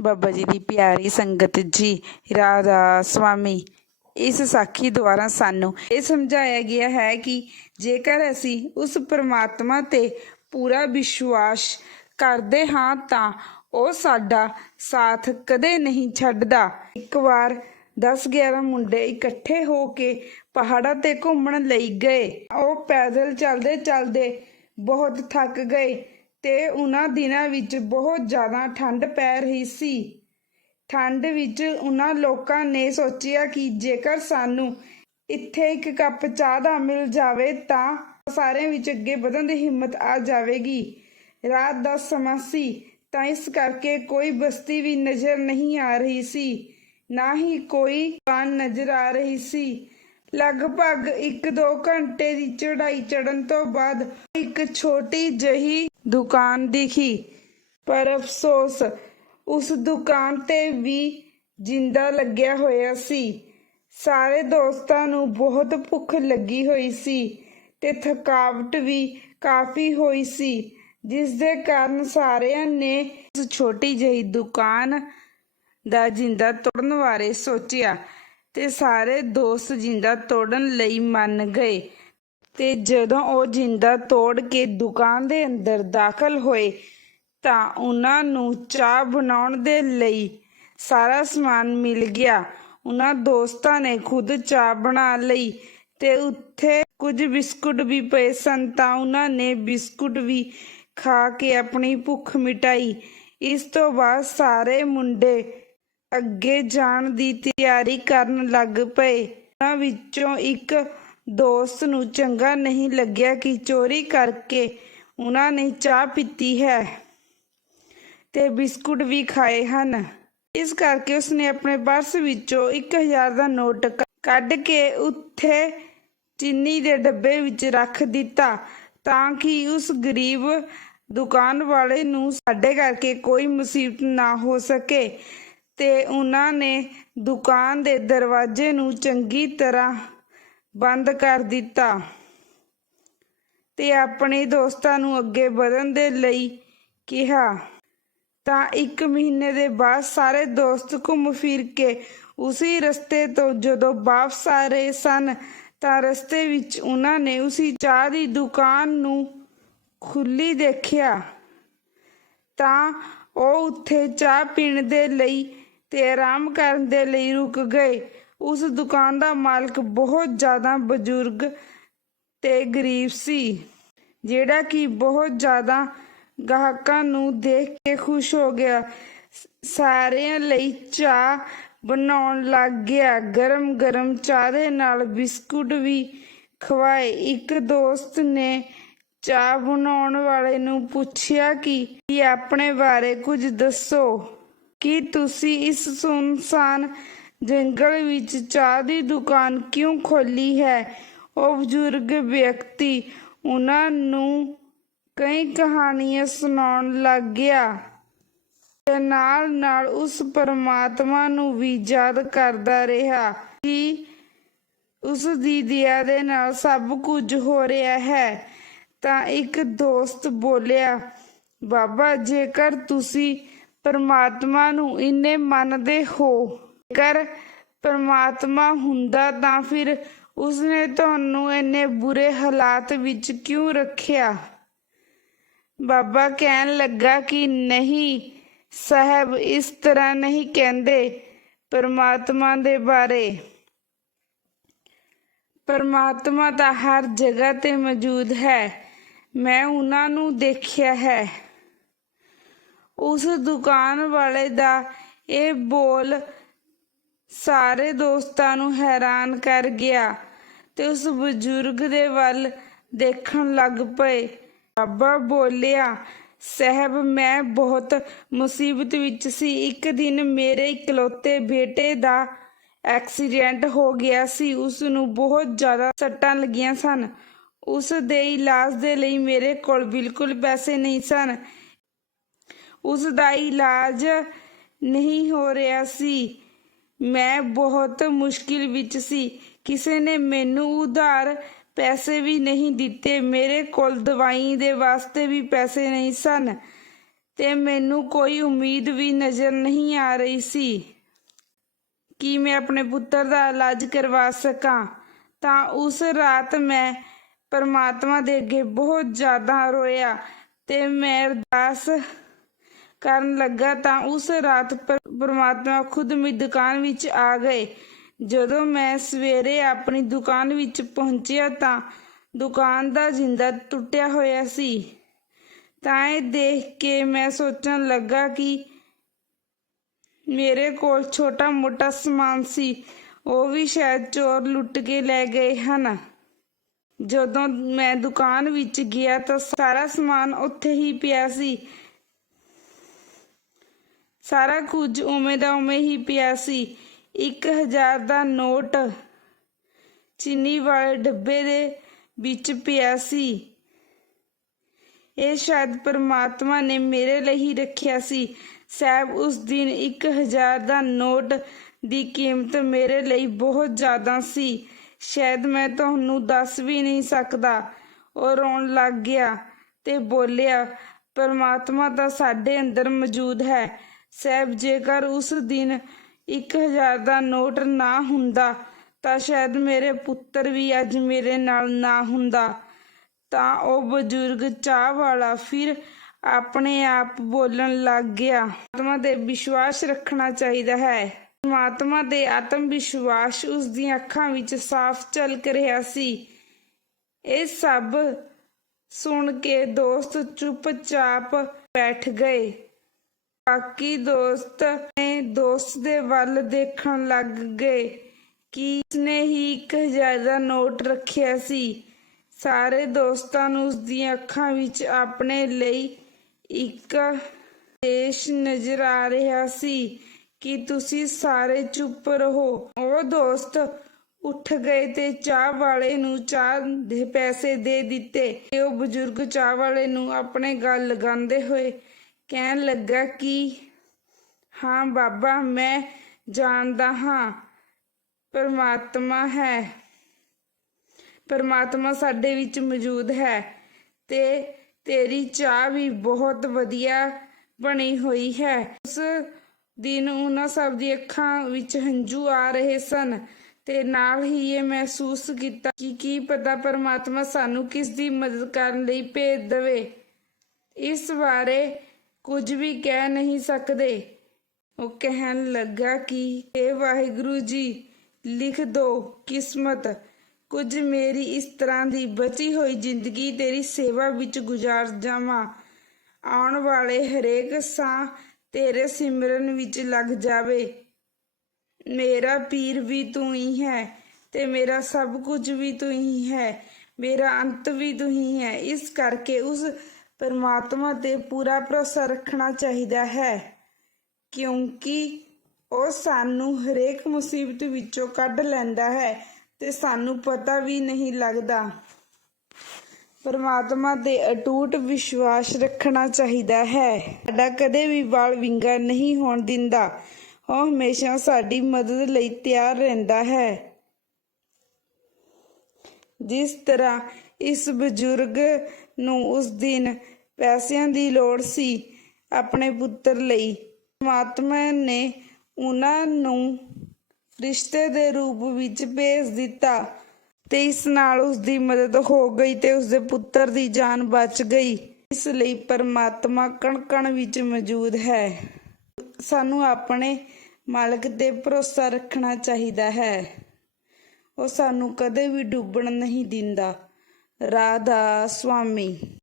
ਬਾਬਾ ਜੀ ਦੀ ਪਿਆਰੀ ਸੰਗਤ ਜੀ, ਰਾਧਾ, ਸਵਾਮੀ, ਇਸ ਸਾਖੀ ਦੁਆਰਾ ਸਾਨੂੰ ਇਹ ਸਮਝਾਇਆ ਗਿਆ ਹੈ ਕਿ ਜੇਕਰ ਅਸੀਂ ਉਸ ਪ੍ਰਮਾਤਮਾ ਤੇ ਪੂਰਾ ਵਿਸ਼ਵਾਸ ਕਰਦੇ ਹਾਂ ਤਾਂ ਉਹ ਸਾਡਾ ਸਾਥ ਕਦੇ ਨਹੀਂ ਛੱਡਦਾ। ਇੱਕ ਵਾਰ 10-11 ਮੁੰਡੇ ਇਕੱਠੇ ਹੋ ਕੇ ਪਹਾੜਾਂ ਤੇ ਘੁੰਮਣ ਲਈ ਗਏ। ਉਹ ਪੈਦਲ ਚੱਲਦੇ ਚੱਲਦੇ ਬਹੁਤ ਥੱਕ ਗਏ। ਤੇ ਉਹਨਾਂ ਦਿਨਾਂ ਵਿੱਚ ਬਹੁਤ ਜ਼ਿਆਦਾ ਠੰਡ ਪੈ ਰਹੀ ਸੀ। ਠੰਡ ਵਿੱਚ ਉਹਨਾਂ ਲੋਕਾਂ ਨੇ ਸੋਚਿਆ ਕਿ ਜੇਕਰ ਸਾਨੂੰ ਇੱਥੇ ਇੱਕ ਕੱਪ ਚਾਹ ਦਾ ਮਿਲ ਜਾਵੇ ਤਾਂ ਸਾਰਿਆਂ ਵਿੱਚ ਅੱਗੇ ਵਧਣ ਦੀ ਹਿੰਮਤ ਆ ਜਾਵੇਗੀ। ਰਾਤ ਦਾ ਸਮਾਂ ਸੀ ਤਾਂ ਇਸ ਕਰਕੇ ਕੋਈ ਬਸਤੀ ਵੀ ਨਜ਼ਰ ਨਹੀਂ ਆ ਰਹੀ ਸੀ, ਨਾ ਹੀ ਕੋਈ ਦੁਕਾਨ ਨਜ਼ਰ ਆ ਰਹੀ ਸੀ। ਲਗਭਗ 1-2 ਘੰਟੇ ਦੀ ਚੜਾਈ ਚੜਨ ਤੋਂ ਬਾਅਦ ਇੱਕ ਛੋਟੀ ਜਹੀ ਦੁਕਾਨ ਦਿਖੀ, ਪਰ ਅਫਸੋਸ, ਉਸ ਦੁਕਾਨ ਤੇ ਵੀ ਜਿੰਦਾ ਲੱਗਿਆ ਹੋਇਆ ਸੀ। ਸਾਰੇ ਦੋਸਤਾਂ ਨੂੰ ਬਹੁਤ ਭੁੱਖ ਲੱਗੀ ਹੋਈ ਸੀ ਤੇ ਥਕਾਵਟ ਵੀ ਕਾਫੀ ਹੋਈ ਸੀ, ਜਿਸ ਦੇ ਕਾਰਨ ਸਾਰਿਆਂ ਨੇ ਉਸ ਛੋਟੀ ਜਿਹੀ ਦੁਕਾਨ ਦਾ ਜਿੰਦਾ ਤੋੜਨ ਬਾਰੇ ਸੋਚਿਆ ਤੇ ਸਾਰੇ ਦੋਸਤ ਜਿੰਦਾ ਤੋੜਨ ਲਈ ਮੰਨ ਗਏ। ਤੇ ਜਦੋਂ ਉਹ ਜਿੰਦਾ ਤੋੜ ਕੇ ਦੁਕਾਨ ਦੇ ਅੰਦਰ ਦਾਖਲ ਹੋਏ, ਤਾਂ ਉਹਨਾਂ ਨੂੰ ਚਾਹ ਬਣਾਉਣ ਦੇ ਲਈ ਸਾਰਾ ਸਮਾਨ ਮਿਲ ਗਿਆ। ਉਹਨਾਂ ਦੋਸਤਾਂ ਨੇ ਖੁਦ ਚਾਹ ਬਣਾ ਲਈ ਤੇ ਉੱਥੇ ਕੁਝ ਬਿਸਕੁਟ ਵੀ ਪਏ ਸਨ ਤਾਂ ਉਹਨਾਂ ਨੇ ਬਿਸਕੁਟ ਵੀ ਖਾ ਕੇ ਆਪਣੀ ਭੁੱਖ ਮਿਟਾਈ। ਇਸ ਤੋਂ ਬਾਅਦ ਸਾਰੇ ਮੁੰਡੇ ਅੱਗੇ ਜਾਣ ਦੀ ਤਿਆਰੀ ਕਰਨ ਲੱਗ ਪਏ। ਉਹਨਾਂ ਵਿੱਚੋਂ ਇੱਕ ਦੋਸਤ ਨੂੰ ਚੰਗਾ ਨਹੀਂ ਲੱਗਿਆ ਕਿ ਚੋਰੀ ਕਰਕੇ ਉਹਨਾਂ ਨੇ ਚਾਹ ਪੀਤੀ ਹੈ ਤੇ ਬਿਸਕੁਟ ਵੀ ਖਾਏ ਹਨ। ਇਸ ਕਰਕੇ ਉਸਨੇ ਆਪਣੇ ਪਰਸ ਵਿੱਚੋਂ 1000 ਦਾ ਨੋਟ ਕੱਢ ਕੇ ਉੱਥੇ ਚੀਨੀ ਦੇ ਡੱਬੇ ਵਿੱਚ ਰੱਖ ਦਿੱਤਾ ਤਾਂ ਕਿ ਉਸ ਗਰੀਬ ਦੁਕਾਨ ਵਾਲੇ ਨੂੰ ਸਾਡੇ ਕਰਕੇ ਕੋਈ ਮੁਸੀਬਤ ਨਾ ਹੋ ਸਕੇ ਤੇ ਉਹਨਾਂ ਨੇ ਦੁਕਾਨ ਦੇ ਦਰਵਾਜ਼ੇ ਨੂੰ ਚੰਗੀ ਤਰ੍ਹਾਂ ਬੰਦ ਕਰ ਦਿੱਤਾ ਤੇ ਆਪਣੇ ਦੋਸਤਾਂ ਨੂੰ ਅੱਗੇ ਵਧਣ ਦੇ ਲਈ ਕਿਹਾ। ਤਾਂ ਇੱਕ ਮਹੀਨੇ ਦੇ ਬਾਅਦ ਸਾਰੇ ਦੋਸਤ ਘੁੰਮ ਫਿਰ ਕੇ ਉਸੇ ਰਸਤੇ ਤੋਂ ਜਦੋਂ ਵਾਪਸ ਆ ਰਹੇ ਸਨ, ਤਾਂ ਰਸਤੇ ਵਿੱਚ ਉਹਨਾਂ ਨੇ ਉਸੇ ਚਾਹ ਦੀ ਦੁਕਾਨ ਨੂੰ ਖੁੱਲੀ ਦੇਖਿਆ। ਤਾਂ ਉਹ ਉੱਥੇ ਚਾਹ ਪੀਣ ਦੇ ਲਈ ਤੇ ਆਰਾਮ ਕਰਨ ਦੇ ਲਈ ਰੁਕ ਗਏ। ਉਸ ਦੁਕਾਨ ਦਾ ਮਾਲਕ ਬਹੁਤ ਜ਼ਿਆਦਾ ਬਜ਼ੁਰਗ ਤੇ ਗਰੀਬ ਸੀ, ਜਿਹੜਾ ਕਿ ਬਹੁਤ ਜ਼ਿਆਦਾ ਗਾਹਕਾਂ ਨੂੰ ਦੇਖ ਕੇ ਖੁਸ਼ ਹੋ ਗਿਆ। ਸ- ਸਾਰਿਆਂ ਲਈ ਚਾਹ ਬਣਾਉਣ ਲੱਗ ਗਿਆ। ਗਰਮ ਗਰਮ ਚਾਹ ਦੇ ਨਾਲ ਬਿਸਕੁਟ ਵੀ ਖਵਾਏ। ਇੱਕ ਦੋਸਤ ਨੇ ਚਾਹ ਬਣਾਉਣ ਵਾਲੇ ਨੂੰ ਪੁੱਛਿਆ ਕਿ, ਕੀ ਆਪਣੇ ਬਾਰੇ ਕੁਝ ਦੱਸੋ? ਕੀ ਤੁਸੀਂ ਇਸ ਸੁਨਸਾਨ ਜੰਗਲ ਵਿੱਚ ਚਾਹ ਦੀ ਦੁਕਾਨ ਕਿਉਂ ਖੋਲੀ ਹੈ? ਉਹ ਬਜ਼ੁਰਗ ਵਿਅਕਤੀ ਉਹਨਾਂ ਨੂੰ ਕਈ ਕਹਾਣੀਆਂ ਸੁਣਾਉਣ ਲੱਗ ਗਿਆ। ਤੇ ਨਾਲ ਨਾਲ ਉਸ ਪਰਮਾਤਮਾ ਨੂੰ ਵੀ ਯਾਦ ਕਰਦਾ ਰਿਹਾ ਕਿ ਉਸ ਦੀ ਦਇਆ ਦੇ ਨਾਲ ਸਭ ਕੁਝ ਹੋ ਰਿਹਾ ਹੈ। ਤਾਂ ਇੱਕ ਦੋਸਤ ਬੋਲਿਆ, ਬਾਬਾ, ਜੇਕਰ ਤੁਸੀਂ ਪਰਮਾਤਮਾ ਨੂੰ ਇੰਨੇ ਮੰਨਦੇ ਹੋ ਜੇਕਰ ਪਰਮਾਤਮਾ ਹੁੰਦਾ ਤਾਂ ਫਿਰ ਉਸਨੇ ਤੁਹਾਨੂੰ ਇੰਨੇ ਬੁਰੇ ਹਾਲਾਤ ਵਿੱਚ ਕਿਉਂ ਰੱਖਿਆ? ਬਾਬਾ ਕਹਿਣ ਲੱਗਾ ਕਿ ਨਹੀਂ, ਸਾਹਿਬ ਇਸ ਤਰ੍ਹਾਂ ਨਹੀਂ ਕਹਿੰਦੇ ਪਰਮਾਤਮਾ ਦੇ ਬਾਰੇ। ਪਰਮਾਤਮਾ ਤਾਂ ਹਰ ਜਗ੍ਹਾ ਤੇ ਮੌਜੂਦ ਹੈ, ਮੈਂ ਉਹਨਾਂ ਨੂੰ ਦੇਖਿਆ ਹੈ। ਉਸ ਦੁਕਾਨ ਵਾਲੇ ਦਾ ਇਹ ਬੋਲ ਸਾਰੇ ਦੋਸਤਾਂ ਨੂੰ ਹੈਰਾਨ ਕਰ ਗਿਆ ਤੇ ਉਸ ਬਜ਼ੁਰਗ ਦੇ ਵੱਲ ਦੇਖਣ ਲੱਗ ਪਏ। ਬਾਬਾ ਬੋਲਿਆ, ਸਾਹਿਬ, ਮੈਂ ਬਹੁਤ ਮੁਸੀਬਤ ਵਿੱਚ ਸੀ। ਇੱਕ ਦਿਨ ਮੇਰੇ ਇਕਲੌਤੇ ਬੇਟੇ ਦਾ ਐਕਸੀਡੈਂਟ ਹੋ ਗਿਆ ਸੀ। ਉਸ ਨੂੰ ਬਹੁਤ ਜ਼ਿਆਦਾ ਸੱਟਾਂ ਲੱਗੀਆਂ ਸਨ। ਉਸ ਦੇ ਇਲਾਜ ਦੇ ਲਈ ਮੇਰੇ ਕੋਲ ਬਿਲਕੁਲ ਪੈਸੇ ਨਹੀਂ ਸਨ। ਉਸ ਦਾ ਇਲਾਜ ਨਹੀਂ ਹੋ ਰਿਹਾ ਸੀ। ਮੈਂ ਬਹੁਤ ਮੁਸ਼ਕਿਲ ਵਿੱਚ ਸੀ। ਕਿਸੇ ਨੇ ਮੈਨੂੰ ਉਧਾਰ ਪੈਸੇ ਵੀ ਨਹੀਂ ਦਿੱਤੇ। ਮੇਰੇ ਕੋਲ ਦਵਾਈ ਦੇ ਵਾਸਤੇ ਵੀ ਪੈਸੇ ਨਹੀਂ ਸਨ ਤੇ ਮੈਨੂੰ ਕੋਈ ਉਮੀਦ ਵੀ ਨਜ਼ਰ ਨਹੀਂ ਆ ਰਹੀ ਸੀ ਕਿ ਮੈਂ ਆਪਣੇ ਪੁੱਤਰ ਦਾ ਇਲਾਜ ਕਰਵਾ ਸਕਾਂ। ਤਾਂ ਉਸ ਰਾਤ ਮੈਂ ਪਰਮਾਤਮਾ ਦੇ ਅੱਗੇ ਬਹੁਤ ਜ਼ਿਆਦਾ ਰੋਇਆ ਤੇ ਮੈਂ ਅਰਦਾਸ ਕਰਨ ਲੱਗਾ ਤਾਂ ਉਸ ਰਾਤ ਪਰਮਾਤਮਾ ਖੁਦ ਮੇਰੀ ਦੁਕਾਨ ਵਿੱਚ ਆ ਗਏ। ਜਦੋਂ ਮੈਂ ਸਵੇਰੇ ਆਪਣੀ ਦੁਕਾਨ ਵਿੱਚ ਪਹੁੰਚਿਆ ਤਾਂ ਦੁਕਾਨ ਦਾ ਜਿੰਦਾ ਟੁੱਟਿਆ ਹੋਇਆ ਸੀ। ਤਾਂ ਇਹ ਦੇਖ ਕੇ ਮੈਂ ਸੋਚਣ ਲੱਗਾ ਕਿ ਮੇਰੇ ਕੋਲ ਛੋਟਾ ਮੋਟਾ ਸਮਾਨ ਸੀ, ਉਹ ਵੀ ਸ਼ਾਇਦ ਚੋਰ ਲੁੱਟ ਕੇ ਲੈ ਗਏ ਹਨ। ਜਦੋਂ ਮੈਂ ਦੁਕਾਨ ਵਿੱਚ ਗਿਆ ਤਾਂ ਸਾਰਾ ਸਮਾਨ ਉੱਥੇ ਹੀ ਪਿਆ ਸੀ। ਸਾਰਾ ਕੁਝ ਉਵੇਂ ਦਾ ਉਵੇਂ ਹੀ ਪਿਆ ਸੀ। 1000 ਦਾ ਨੋਟ ਚੀਨੀ ਵਾਲੇ ਡੱਬੇ ਦੇ ਵਿੱਚ ਪਿਆ ਸੀ। ਇਹ ਸ਼ਾਇਦ ਪਰਮਾਤਮਾ ਨੇ ਮੇਰੇ ਲਈ ਹੀ ਰੱਖਿਆ ਸੀ। ਸਾਹਿਬ ਉਸ ਦਿਨ 1000 ਦਾ ਨੋਟ ਦੀ ਕੀਮਤ ਮੇਰੇ ਲਈ ਬਹੁਤ ਜ਼ਿਆਦਾ ਸੀ। ਸ਼ਾਇਦ ਮੈਂ ਤੁਹਾਨੂੰ ਦੱਸ ਵੀ ਨਹੀਂ ਸਕਦਾ। ਉਹ ਰੋਣ ਲੱਗ ਗਿਆ ਤੇ ਬੋਲਿਆ, ਪਰਮਾਤਮਾ ਤਾਂ ਸਾਡੇ ਅੰਦਰ ਮੌਜੂਦ ਹੈ। ਸਾਹਿਬ, ਜੇਕਰ ਉਸ ਦਿਨ 1000 ਦਾ ਨੋਟ ਨਾ ਹੁੰਦਾ, ਤਾਂ ਸ਼ਾਇਦ ਮੇਰੇ ਪੁੱਤਰ ਵੀ ਅੱਜ ਮੇਰੇ ਨਾਲ ਨਾ ਹੁੰਦਾ। ਤਾਂ ਉਹ ਬਜ਼ੁਰਗ ਚਾਹ ਵਾਲਾ ਫਿਰ ਆਪਣੇ ਆਪ ਬੋਲਣ ਲੱਗ ਗਿਆ। ਆਤਮਾ ਤੇ ਵਿਸ਼ਵਾਸ ਰੱਖਣਾ ਚਾਹੀਦਾ ਹੈ। ਪਰਮਾਤਮਾ ਦੇ ਆਤਮ ਵਿਸ਼ਵਾਸ ਉਸ ਦੀਆਂ ਅੱਖਾਂ ਵਿੱਚ ਸਾਫ਼ ਝਲਕ ਰਿਹਾ ਸੀ। ਇਹ ਸਭ ਸੁਣ ਕੇ ਦੋਸਤ ਚੁੱਪਚਾਪ ਬੈਠ ਗਏ। ਬਾਕੀ ਦੋਸਤ ਨੇ ਦੋਸਤ ਦੇ ਵੱਲ ਦੇਖਣ ਲੱਗ ਗਏ ਕਿ ਉਸਨੇ ਹੀ ਇੱਕ ਦਾ ਨੋਟ ਰੱਖਿਆ ਸੀ। ਸਾਰੇ ਦੋਸਤਾਂ ਨੂੰ ਉਸ ਦੀਆਂ ਅੱਖਾਂ ਵਿੱਚ ਆਪਣੇ ਲਈ ਇੱਕ ਦੇਸ਼ ਨਜ਼ਰ ਆ ਰਿਹਾ ਸੀ ਕਿ ਤੁਸੀਂ ਸਾਰੇ ਚੁੱਪ ਰਹੋ। ਉਹ ਦੋਸਤ ਉੱਠ ਗਏ ਤੇ ਚਾਹ ਵਾਲੇ ਨੂੰ ਚਾਹ ਦੇ ਪੈਸੇ ਦੇ ਦਿੱਤੇ ਤੇ ਉਹ ਬਜ਼ੁਰਗ ਚਾਹ ਵਾਲੇ ਨੂੰ ਆਪਣੇ ਗੱਲ ਲਗਾਉਂਦੇ ਹੋਏ ਕਹਿਣ ਲੱਗਾ ਕਿ, ਹਾਂ ਬਾਬਾ, ਮੈਂ ਜਾਣਦਾ ਹਾਂ, ਪਰਮਾਤਮਾ ਹੈ। ਪਰਮਾਤਮਾ ਸਾਡੇ ਵਿੱਚ ਮੌਜੂਦ ਹੈ ਤੇ ਤੇਰੀ ਚਾਹ ਵੀ ਬਹੁਤ ਵਧੀਆ ਬਣੀ ਹੋਈ ਹੈ। ਉਸ ਦਿਨ ਉਹਨਾਂ ਸਭ ਦੀ ਅੱਖਾਂ ਵਿੱਚ ਹੰਝੂ ਆ ਰਹੇ ਸਨ ਤੇ ਨਾਲ ਹੀ ਇਹ ਮਹਿਸੂਸ ਕੀਤਾ ਕਿ ਕੀ ਪਤਾ ਪਰਮਾਤਮਾ ਸਾਨੂੰ ਕਿਸ ਦੀ ਮਦਦ ਕਰਨ ਲਈ ਭੇਜ ਦੇਵੇ। ਇਸ ਬਾਰੇ ਕੁਝ ਵੀ ਕਹਿ ਨਹੀਂ ਸਕਦੇ। ਉਹ ਕਹਿਣ ਲੱਗਾ ਕਿ ਇਹ ਵਾਹਿਗੁਰੂ ਜੀ, ਲਿਖ ਦੋ ਕਿਸਮਤ। ਕੁਝ ਮੇਰੀ ਇਸ ਤਰ੍ਹਾਂ ਦੀ ਬਚੀ ਹੋਈ ਜ਼ਿੰਦਗੀ ਤੇਰੀ ਸੇਵਾ ਵਿੱਚ ਗੁਜ਼ਾਰ ਜਾਵਾਂ। ਆਉਣ ਵਾਲੇ ਹਰੇਕ ਸਾਹ ਤੇਰੇ ਸਿਮਰਨ ਵਿੱਚ ਲੱਗ ਜਾਵੇ। ਮੇਰਾ ਪੀਰ ਵੀ ਤੂੰ ਹੀ ਹੈ ਤੇ ਮੇਰਾ ਸਭ ਕੁਝ ਵੀ ਤੂੰ ਹੀ ਹੈ। ਮੇਰਾ ਅੰਤ ਵੀ ਤੂੰ ਹੀ ਹੈ। ਇਸ ਕਰਕੇ ਉਸ ਪਰਮਾਤਮਾ ਤੇ ਪੂਰਾ ਭਰੋਸਾ ਰੱਖਣਾ ਚਾਹੀਦਾ ਹੈ, ਕਿਉਂਕਿ ਉਹ ਸਾਨੂੰ ਹਰੇਕ ਮੁਸੀਬਤ ਵਿੱਚੋਂ ਕੱਢ ਲੈਂਦਾ ਹੈ ਤੇ ਸਾਨੂੰ ਪਤਾ ਵੀ ਨਹੀਂ ਲੱਗਦਾ। ਪਰਮਾਤਮਾ ਤੇ ਅਟੂਟ ਵਿਸ਼ਵਾਸ ਰੱਖਣਾ ਚਾਹੀਦਾ ਹੈ। ਸਾਡਾ ਕਦੇ ਵੀ ਵਾਲ ਵਿੰਗਾ ਨਹੀਂ ਹੋਣ ਦਿੰਦਾ। ਉਹ ਹਮੇਸ਼ਾ ਸਾਡੀ ਮਦਦ ਲਈ ਤਿਆਰ ਰਹਿੰਦਾ ਹੈ। ਜਿਸ ਤਰ੍ਹਾਂ ਇਸ ਬਜ਼ੁਰਗ ਨੂੰ ਉਸ ਦਿਨ ਪੈਸਿਆਂ ਦੀ ਲੋੜ ਸੀ ਆਪਣੇ ਪੁੱਤਰ ਲਈ। ਪਰਮਾਤਮਾ ਨੇ ਉਹਨਾਂ ਨੂੰ ਰਿਸ਼ਤੇ ਦੇ ਰੂਪ ਵਿੱਚ ਭੇਜ ਦਿੱਤਾ ਤੇ ਇਸ ਨਾਲ ਉਸ ਦੀ ਮਦਦ ਹੋ ਗਈ ਤੇ ਉਸ ਦੇ ਪੁੱਤਰ ਦੀ ਜਾਨ ਬਚ ਗਈ। ਇਸ ਲਈ ਪਰਮਾਤਮਾ ਕਣ ਕਣ ਵਿੱਚ ਮੌਜੂਦ ਹੈ। ਸਾਨੂੰ ਆਪਣੇ ਮਾਲਕ ਤੇ ਭਰੋਸਾ ਰੱਖਣਾ ਚਾਹੀਦਾ ਹੈ। ਉਹ ਸਾਨੂੰ ਕਦੇ ਵੀ ਡੁੱਬਣ ਨਹੀਂ ਦਿੰਦਾ। ਰਾਧਾ ਸੁਆਮੀ